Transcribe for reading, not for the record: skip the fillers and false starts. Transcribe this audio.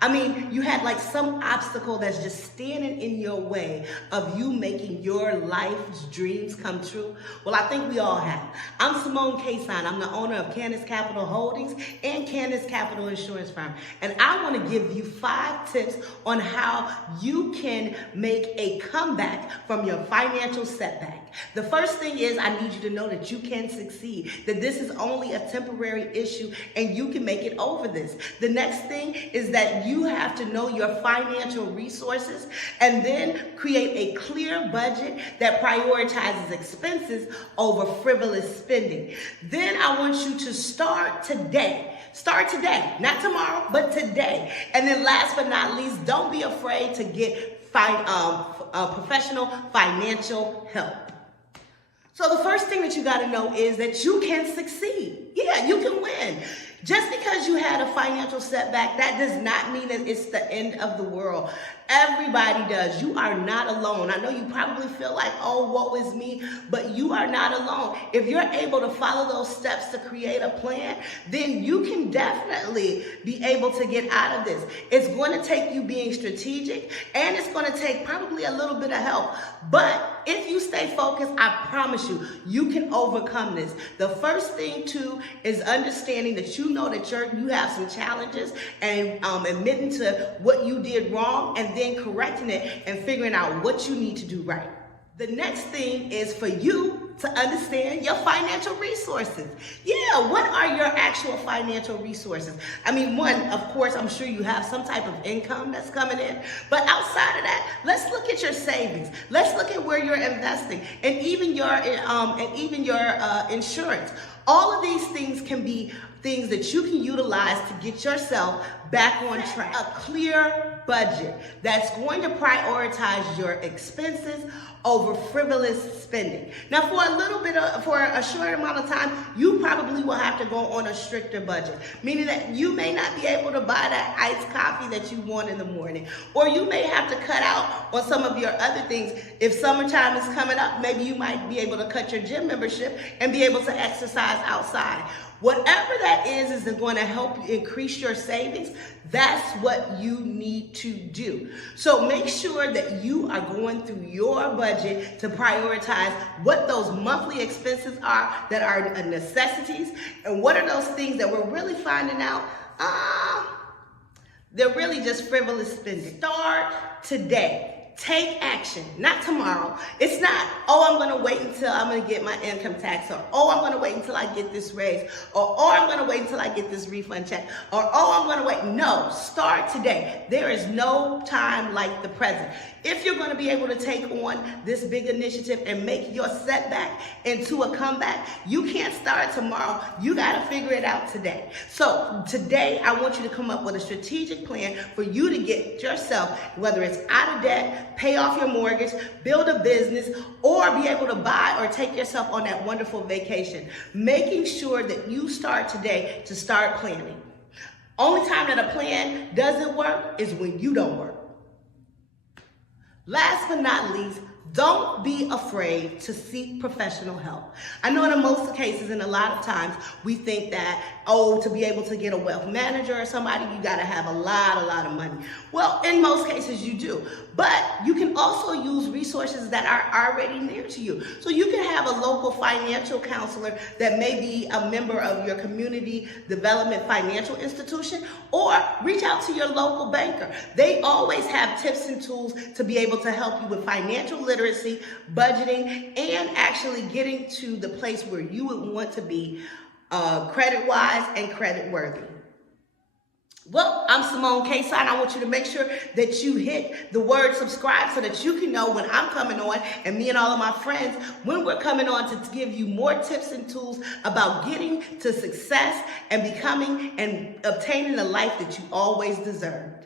I mean, you had like some obstacle that's just standing in your way of you making your life's dreams come true? Well, I think we all have. I'm Simone Cason. I'm the owner of Candace Capital Holdings and Candace Capital Insurance Firm. And I want to give you 5 tips on how you can make a comeback from your financial setback. The first thing is I need you to know that you can succeed, that this is only a temporary issue and you can make it over this. The next thing is that you have to know your financial resources and then create a clear budget that prioritizes expenses over frivolous spending. Then I want you to start today. Start today, not tomorrow, but today. And then last but not least, don't be afraid to get professional financial help. So the first thing that you got to know is that you can succeed. Yeah, you can win. Just because you had a financial setback, that does not mean that it's the end of the world. Everybody does. You are not alone. I know you probably feel like, oh, woe is me, but you are not alone. If you're able to follow those steps to create a plan, then you can definitely be able to get out of this. It's going to take you being strategic, and it's going to take probably a little bit of help. But if you stay focused, I promise you, you can overcome this. The first thing, too, is understanding that you know that you have some challenges and admitting to what you did wrong and then correcting it and figuring out what you need to do right. The next thing is for you to understand your financial resources. Yeah, what are your actual financial resources? I mean, one, of course, I'm sure you have some type of income that's coming in, but outside of that, let's look at your savings. Let's look at where you're investing and even your insurance. All of these things can be things that you can utilize to get yourself back on track. A clear budget that's going to prioritize your expenses over frivolous spending. Now, for a short amount of time, you probably will have to go on a stricter budget, meaning that you may not be able to buy that iced coffee that you want in the morning, or you may have to cut out on some of your other things. If summertime is coming up, maybe you might be able to cut your gym membership and be able to exercise outside. Whatever that is going to help you increase your savings. That's what you need to do. So make sure that you are going through your budget to prioritize what those monthly expenses are that are necessities, and what are those things that we're really finding out they're really just frivolous spending. Start today. Take action, not tomorrow. It's not, oh, I'm going to wait until I'm going to get my income tax, or oh, I'm going to wait until I get this raise, or I'm going to wait until I get this refund check, or oh, I'm going to wait. No, start today. There is no time like the present. If you're going to be able to take on this big initiative and make your setback into a comeback, you can't start tomorrow. You got to figure it out today. So today, I want you to come up with a strategic plan for you to get yourself, whether it's out of debt, pay off your mortgage, build a business, or be able to buy or take yourself on that wonderful vacation. Making sure that you start today to start planning. Only time that a plan doesn't work is when you don't work. Last but not least, don't be afraid to seek professional help. I know in most cases and a lot of times we think that, oh, to be able to get a wealth manager or somebody, you got to have a lot of money. Well, in most cases you do, but you can also use resources that are already near to you. So you can have a local financial counselor that may be a member of your community development financial institution, or reach out to your local banker. They always have tips and tools to be able to help you with financial literacy, budgeting, and actually getting to the place where you would want to be credit-wise and credit-worthy. Well, I'm Simone Cason. I want you to make sure that you hit the word subscribe so that you can know when I'm coming on, and me and all of my friends, when we're coming on to give you more tips and tools about getting to success and becoming and obtaining the life that you always deserved.